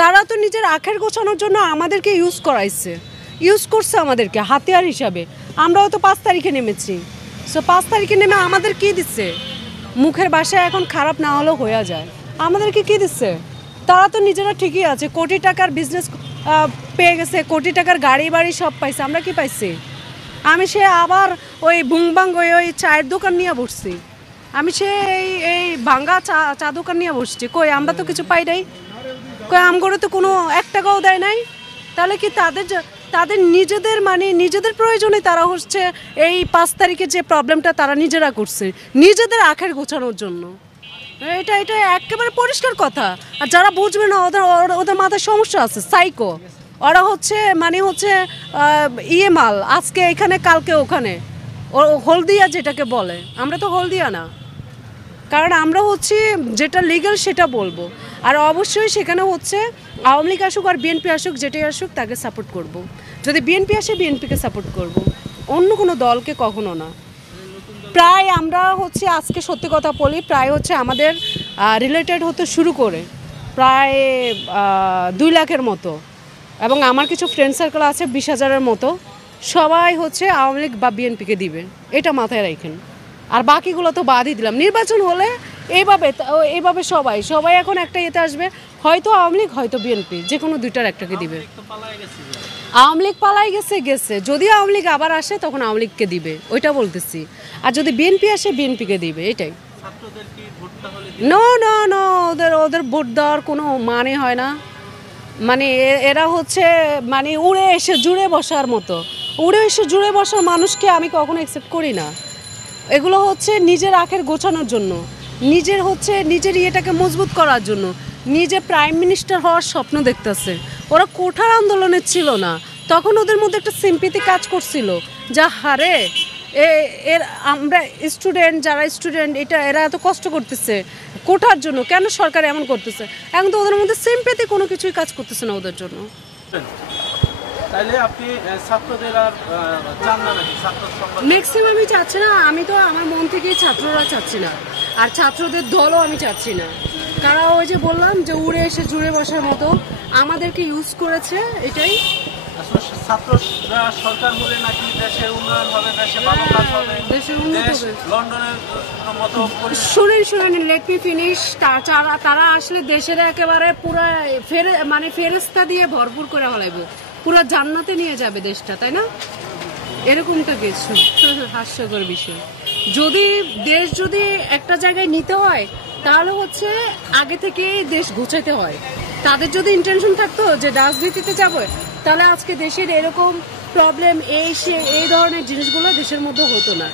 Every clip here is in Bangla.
তারা তো নিজের আখের গোছানোর জন্য আমাদেরকে ইউজ করছে আমাদেরকে হাতিয়ার হিসাবে। আমরাও তো 5 তারিখে নেমেছি, সো 5 তারিখে নেমে আমাদের কি দিচ্ছে? মুখের বাসায় এখন খারাপ না হলেও হয়ে যায়। আমাদেরকে কি দিচ্ছে? তারা তো নিজেরা ঠিকই আছে, কোটি টাকার বিজনেস পেয়ে গেছে, কোটি টাকার গাড়ি বাড়ি সব পাইছে। আমরা কি পাইছি? আমি সে আবার ওই ভুংবাং ওই চায়ের দোকান নিয়ে বসছি, আমি সে এই ভাঙ্গা চা দোকান নিয়ে বসছি। কই আমরা তো কিছু পাই নাই, কই আমগরে তো কোনো 1 টাকাও দেয় নাই। তাহলে কি তাদের নিজেদের প্রয়োজনে তারা হচ্ছে এই 5 তারিখে যে প্রবলেমটা তারা নিজেরা করছে নিজেদের আখের গোছানোর জন্য। এটা একেবারে পরিষ্কার কথা। আর যারা বুঝবে না ওদের মাথায় সমস্যা আছে, সাইকো। ওরা হচ্ছে মাল, আজকে এখানে কালকে ওখানে। হলদিয়া যেটাকে বলে, আমরা তো হলদিয়া না, কারণ আমরা হচ্ছে যেটা লিগ্যাল সেটা বলবো। আর অবশ্যই সেখানে হচ্ছে আওয়ামী লীগ আসুক আর বিএনপি আসুক, যেটাই আসুক তাকে সাপোর্ট করব। যদি বিএনপি আসে বিএনপিকে সাপোর্ট করব, অন্য কোনো দলকে কখনো না। প্রায় আমরা হচ্ছে আজকে সত্যি কথা বলি, প্রায় হচ্ছে আমাদের রিলেটেড হতে শুরু করে প্রায় 2 লাখের মতো, এবং আমার কিছু ফ্রেন্ড সার্কেল আছে 20,000-এর মতো, সবাই হচ্ছে আওয়ামী লীগ বা বিএনপিকে দিবে, এটা মাথায় রাখেন। আর বাকিগুলো তো বাদই দিলাম। নির্বাচন হলে এইভাবে সবাই এখন একটা ইয়েতে আসবে, হয়তো আওয়ামী লীগ হয়তো বিএনপি, যে কোনো দুইটার একটাকে দিবে। আওয়ামী লীগ পালাই গেছে, যদি আওয়ামী লীগ আবার আসে তখন আওয়ামী লীগকে দিবে, ওইটা বলতেছি। আর যদি বিএনপি আসে বিএনপিকে দিবে, এটাই। নো, ওদের ভোট দেওয়ার কোনো মানে হয় না। মানে এরা হচ্ছে উড়ে এসে জুড়ে বসার মতো, জুড়ে বসা মানুষকে আমি কখনো অ্যাকসেপ্ট করি না। এগুলো হচ্ছে নিজের আখের গোছানোর জন্য, নিজের ইয়েটাকে মজবুত করার জন্য, নিজে প্রাইম মিনিস্টার হওয়ার স্বপ্ন দেখতেছে। ওরা কোঠার আন্দোলনের ছিল না, তখন ওদের মধ্যে একটা সিম্পিতি কাজ করছিল, যা হারে আমরা যারা স্টুডেন্ট এরা এত কষ্ট করতেছে কোঠার জন্য, কেন সরকার এমন করতেছে? এখন তো ওদের মধ্যে সিম্পিতি কোনো কিছুই কাজ করতেছে না ওদের জন্য। ম্যাক্সিমামই চাচ্ছে না। আমি তো আমার মন থেকেই ছাত্ররা চাচ্ছি না, আর ছাত্রদের দলও আমি চাচ্ছি না। কারণ ওই যে বললাম যে উড়ে এসে জুড়ে বসার মতো আমাদেরকে ইউজ করেছে, এটাই। সরকার হলে নাকি দেশের উন্নয়ন হবে, দেশের উন্নতি হবে। শুনেন, লেট মি ফিনিশ। তারা আসলে দেশের একেবারে পুরো ফেরেশতা দিয়ে ভরপুর করে ফেলাইবো, পুরো জান্নাতে নিয়ে যাবে দেশটা, তাই না? এরকমটা কিছু হাস্যকর বিষয়। যদি একটা জায়গায় নিতে হয় তাহলে হচ্ছে আগে থেকে দেশ গোছাইতে হয়। তাদের যদি ইন্টেনশন থাকতো যে রাজনীতিতে যাবে, তাহলে আজকে দেশের এরকম প্রবলেম এই ধরনের জিনিসগুলো দেশের মধ্যে হতো না,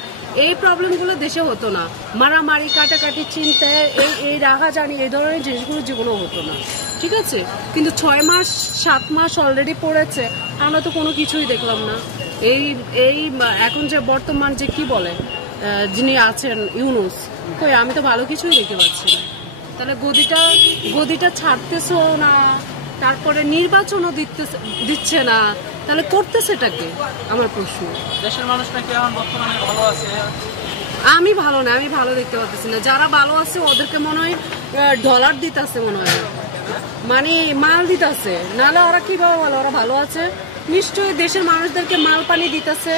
এই প্রবলেমগুলো দেশে হতো না, মারামারি কাটাকাটি চিন্তায় এই রাহাজানি এই ধরনের জিনিসগুলো যেগুলো হতো না, ঠিক আছে? কিন্তু 6 মাস 7 মাস অলরেডি পড়েছে, আমরা তো কোনো কিছুই দেখলাম না। এই এখন যে বর্তমান যে কি বলে যিনি আছেন ইউনূস, কই আমি তো ভালো কিছুই দেখতে পাচ্ছি না। তাহলে গদিটা ছাড়তেছো না, তারপরে নির্বাচনও দিচ্ছে না, তাহলে করতেছেটাকে? আমার প্রশ্ন। দেশের মানুষ নাকি এখন বর্তমানে ভালো আছে? আমি ভালো না, আমি ভালো দেখতে পাচ্ছি না। যারা ভালো আছে ওদেরকে মনে হয় ডলার দিতেছে, মনে হয় মাল দিতেছে, নাহলে ওরা কিভাবে ওরা ভালো আছে? নিশ্চয়ই দেশের মানুষদেরকে মাল পানি দিতেছে,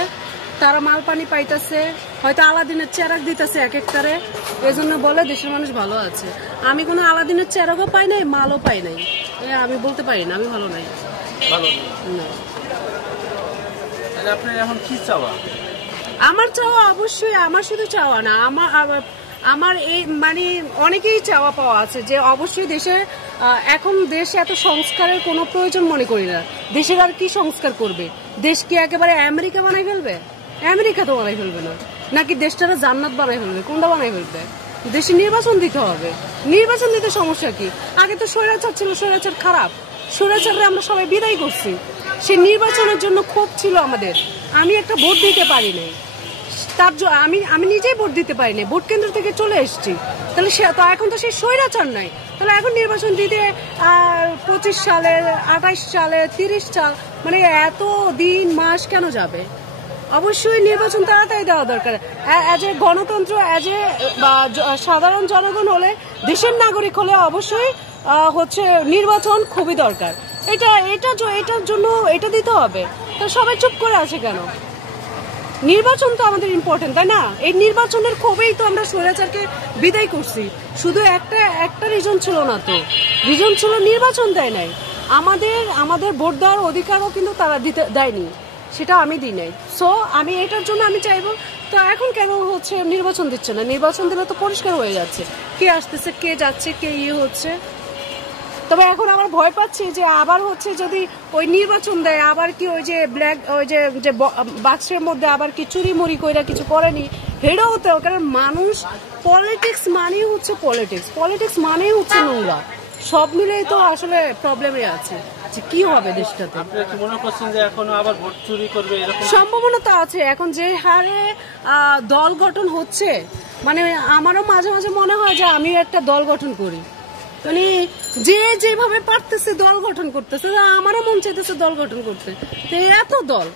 তারা মাল পানি পাইতেছে, হয়তো আলাদিনের চেরাক দিতেছে এক একটারে, এই জন্য বলে দেশের মানুষ ভালো আছে। আমি কোনো আলাদিনের চেরাকও পাই নাই, মালও পাই নাই, আমি বলতে পারি না আমি ভালো নাই। আপনার এখন কি চাওয়া? আমার চাওয়া অবশ্যই, আমার শুধু চাওয়া না, আমার এই অনেকেই চাওয়া পাওয়া আছে যে অবশ্যই এখন দেশে এত সংস্কারের কোনো প্রয়োজন মনে করি না। দেশের আর কি সংস্কার করবে? দেশ কি একেবারে আমেরিকা বানাই ফেলবে? আমেরিকা তো বানাই ফেলবে না, নাকি দেশটারা জান্নাত বানাই ফেলবে? কোনটা বানাই ফেলবে? দেশে নির্বাচন দিতে হবে। নির্বাচন দিতে সমস্যা কি? আগে তো স্বৈরাচার ছিল, স্বৈরাচার খারাপ, স্বৈরাচারে আমরা সবাই বিদায় করছি। সেই নির্বাচনের জন্য ক্ষোভ ছিল আমাদের। আমি একটা ভোট দিতে পারি নাই, আমি নিজেই ভোট দিতে পারি নাই, ভোট কেন্দ্র থেকে চলে এসেছি। তাহলে এখন তো সেই স্বৈরাচার নাই, তাহলে এখন নির্বাচন দিতে 25 সালে 28 সালে 30 সাল এত দিন মাস কেন যাবে? অবশ্যই নির্বাচন তাড়াতাড়ি দেওয়া দরকার। অ্যাজ এ গণতন্ত্র, সাধারণ জনগণ হলে, দেশের নাগরিক হলে অবশ্যই হচ্ছে নির্বাচন খুবই দরকার, এটার জন্য এটা দিতে হবে। তো সবাই চুপ করে আছে কেন? নির্বাচন তো আমাদের ইম্পর্টেন্ট, তাই না? এই নির্বাচনের ক্ষোভেই তো আমরা স্বৈরাচারকে বিদায় করছি। শুধু একটা রিজন ছিল না, তো রিজন ছিল নির্বাচন দেয় নাই। আমাদের ভোট দেওয়ার অধিকারও কিন্তু তারা দেয়নি, সেটা আমি দিই নাই। সো আমি এটার জন্য আমি চাইবো, তো এখন কেন হচ্ছে নির্বাচন দিচ্ছে না? নির্বাচন দিলে তো পরিষ্কার হয়ে যাচ্ছে কে আসতেছে, কে যাচ্ছে, কে হচ্ছে। তবে এখন আমার ভয় পাচ্ছি যে আবার হচ্ছে যদি ওই নির্বাচন দেয়, আবার কি ওই যে ব্ল্যাক ওই যে বাক্সের মধ্যে আবার কি চুরি মুড়ি কইরা কিছু করেনি, হেডও হতে। কারণ মানুষ পলিটিক্স মানেই হচ্ছে পলিটিক্স মানেই হচ্ছে নোংরা। সব মিলেই তো আসলে প্রবলেমে আছে যে কি হবে দেশটাতে। আপনি কি মনে করছেন যে এখনো আবার ভোট চুরি করবে এরকম সম্ভাবনা তো আছে? এখন যে হারে দল গঠন হচ্ছে, মানে আমারও মাঝে মাঝে মনে হয় যে আমিও একটা দল গঠন করি। মানে যেভাবে পারতেছে দল গঠন করতেছে, আমারও মন চাইতেছে দল গঠন করতে। তো এত দল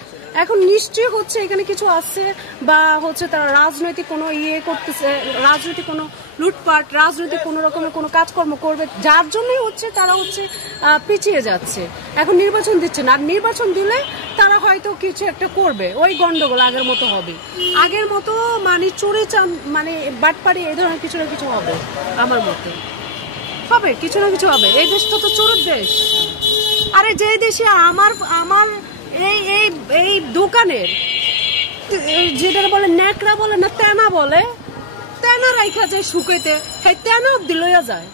এখন নিশ্চয়ই হচ্ছে এখানে কিছু আছে, বা হচ্ছে তারা রাজনৈতিক কোনো করতেছে, রাজনৈতিক কোনো লুটপাট, রাজনৈতিক কোনো রকমের কোনো কাজকর্ম করবে, যার জন্যই হচ্ছে তারা হচ্ছে পিছিয়ে যাচ্ছে। এখন নির্বাচন দিচ্ছে না, আর নির্বাচন দিলে তারা হয়তো কিছু একটা করবে, ওই গন্ডগোল আগের মতো হবে। আগের মতো মানে চুরি মানে বাটপাড়ি এই ধরনের কিছু না কিছু হবে, আমার মতে হবে, কিছু না কিছু হবে। এই দেশটা তো চোরের দেশ। আরে যে দেশে আমার এই দোকানের যেটা বলে ন্যাকড়া বলে না, তেনা বলে, তেনা রাইখা যায় শুকাইতে, হ্যাঁ তেনা অব্দি লইয়া যায়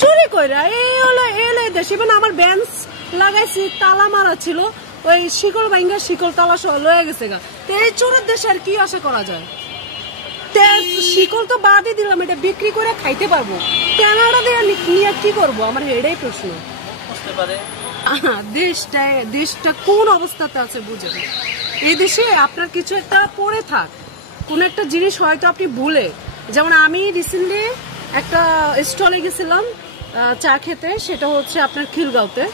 চুরি কইরা। এই হলো দেশ। এবার আমার বেঞ্চ লাগাইছি, তালা মারা ছিল, ওই শিকল ভাঙ্গা শিকল তালা সহ লয়ে গেছে গা। এই চোরের দেশে আর কি আশা করা যায়? শিকল তো বাদই দিলাম, এটা বিক্রি করে খাইতে পারবো, তেনাটা দিয়ে নিয়ে কি করবো? আমার এটাই প্রশ্ন। দেশটা কোন অবস্থাতে আছে বুঝেন। এই দেশে আপনার কিছু একটা পড়ে থাক, কোন একটা জিনিস হয়তো আপনি ভুলে, যেমন আমি রিসেন্টলি একটা স্টলে গেছিলাম চা খেতে, সেটা হচ্ছে আপনার খিলগাঁওতে।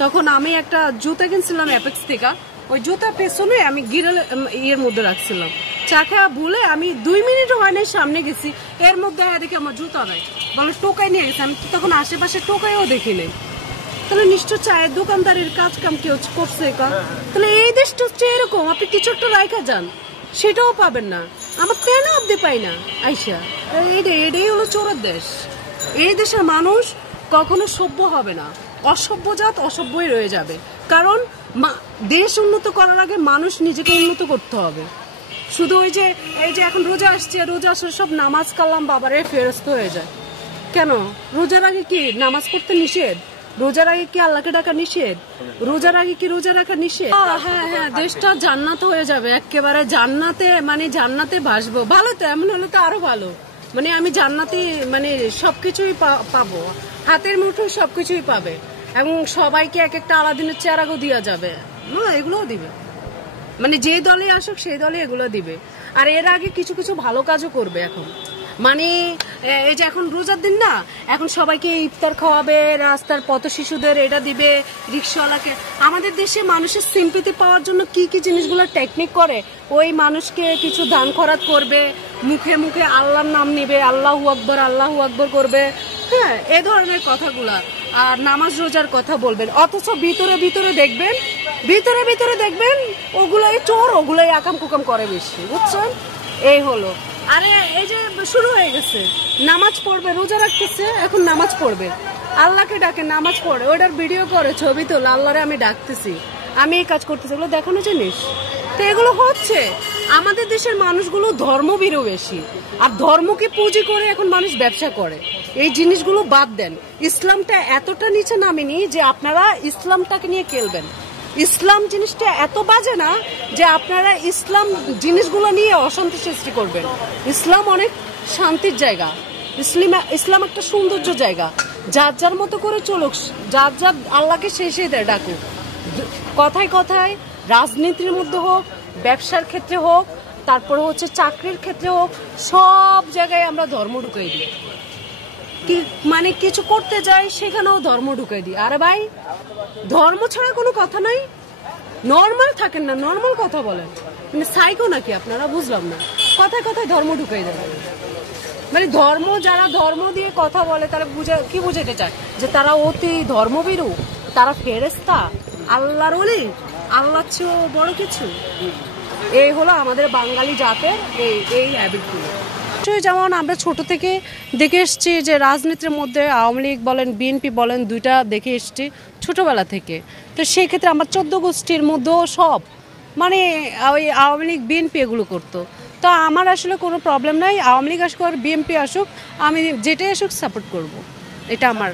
তখন আমি একটা জুতা কিনছিলাম অ্যাপেক্স থেকে, ওই জুতা পেছনে আমি গিরাল ইয়ের মধ্যে রাখছিলাম। চা খাওয়া ভুলে আমি 2 মিনিটও হয় নাই সামনে গেছি, এর মধ্যে দেখি আমার জুতা নাই, বলে টোকাই নিয়ে গেছে। আমি তখন আশেপাশে টোকাইও দেখি নাই। তাহলে নিশ্চয় চায়ের দোকানদারের কাজ কাম কেউ করছে। তাহলে এই দেশটা হচ্ছে এরকম, আপনি কিছু একটা রাইখা যান, সেটাও পাবেন না। আমার কেন অব্দি পাই না আইসা। এটাই হলো চোরের দেশ। এই দেশের মানুষ কখনো সভ্য হবে না, অসভ্য জাত অসভ্যই রয়ে যাবে। কারণ দেশ উন্নত করার আগে মানুষ নিজেকে উন্নত করতে হবে। শুধু এই যে এখন রোজা আসছে, রোজা আসলে সব নামাজ কালাম বাবারে ফেরস্ত হয়ে যায়। কেন? রোজার আগে কি নামাজ পড়তে নিষেধ? রোজার আগে কি আল্লাহকে ডাকা নিষেধ? রোজার আগে কি রোজা রাখা নিষেধ? হ্যাঁ হ্যাঁ, দেশটা জান্নাত হয়ে যাবে একেবারে, জান্নাতে, মানে জান্নাতে ভাসবো। ভালো তো, এমন হলে তো আরো ভালো। মানে আমি জান্নাতে মানে সবকিছুই পাবো, হাতের মুঠোয় সবকিছুই পাবে, এবং সবাইকে এক একটা আলাদিনের চেরাগও দেওয়া যাবে। এগুলোও দিবে, মানে যে দলে আসুক সেই দলে এগুলো দিবে। আর এর আগে কিছু কিছু ভালো কাজও করবে এখন। মানে এই যে এখন রোজার দিন না, এখন সবাইকে ইফতার খাওয়াবে, রাস্তার পথ শিশুদের এটা দিবে, রিক্সাওয়ালাকে। আমাদের দেশে মানুষের সিম্পিতি পাওয়ার জন্য কি কি জিনিসগুলো টেকনিক করে, ওই মানুষকে কিছু দান খরাত করবে, মুখে মুখে আল্লাহর নাম নিবে, আল্লাহু আকবর করবে, হ্যাঁ এ ধরনের কথাগুলা। আর নামাজ রোজার কথা বলবেন, অথচ ভিতরে ভিতরে দেখবেন ওগুলাই চোর, ওগুলাই আকাম কুকাম করে বেশি, বুঝছেন? এই হলো। আরে এই যে শুরু হয়ে গেছে, নামাজ পড়বে, রোজা রাখতেছে, এখন নামাজ পড়বে, আল্লাহকে ডাকে, নামাজ পড়ে, ওটার ভিডিও করে, ছবি তোলে, আল্লাহরে আমি ডাকতেছি, আমি এই কাজ করতেছি, এগুলো দেখানো জিনিস। তো এগুলো হচ্ছে আমাদের দেশের মানুষগুলো ধর্মভীরু বেশি, আর ধর্মকে পুঁজি করে এখন মানুষ ব্যবসা করে। এই জিনিসগুলো বাদ দেন। ইসলামটা এতটা নিচে নামেনি যে আপনারা ইসলামটাকে নিয়ে খেলবেন। ইসলাম জিনিসটা এত বাজে না যে আপনারা ইসলাম জিনিসগুলো নিয়ে অশান্তি সৃষ্টি করবেন। ইসলাম অনেক শান্তির জায়গা, ইসলাম একটা সৌন্দর্য জায়গা। যার যার মতো করে চলুক, যার যার আল্লাহকে সেই দেয় ডাকুক। কথায় কথায় রাজনীতির মধ্যে হোক, ব্যবসার ক্ষেত্রে হোক, তারপরে হচ্ছে চাকরির ক্ষেত্রে হোক, সব জায়গায় আমরা ধর্ম ঢুকাই দিই। মানে কিছু করতে যাই সেখানেও ধর্ম ঢুকাই দিই। আরে ভাই, ধর্ম ছাড়া কোনো কথা নাই, নর্মাল থাকেন না, নর্মাল কথা বলেন, মানে সাইকো নাকি আপনারা? বুঝলাম না, কথায় কথায় ধর্ম ঢুকাই দেবেন। মানে ধর্ম, যারা ধর্ম দিয়ে কথা বলে তারা কি বুঝাতে চায় যে তারা অতি ধর্মভীরু, তারা ফেরেশতা, আল্লাহর ওলি, আল্লাহর চেয়েও বড় কিছু। এই হলো আমাদের বাঙালি জাতের এই হ্যাবিটগুলো। যেমন আমরা ছোট থেকে দেখে এসছি যে রাজনীতির মধ্যে আওয়ামী লীগ বলেন বিএনপি বলেন দুইটা দেখে এসছি ছোটবেলা থেকে। তো সেই ক্ষেত্রে আমার 14 গোষ্ঠীর মধ্যেও সব মানে ওই আওয়ামী লীগ বিএনপি এগুলো করতো। তো আমার আসলে কোনো প্রবলেম নাই, আওয়ামী লীগ আসুক আর বিএনপি আসুক, আমি যেটাই আসুক সাপোর্ট করব, এটা আমার।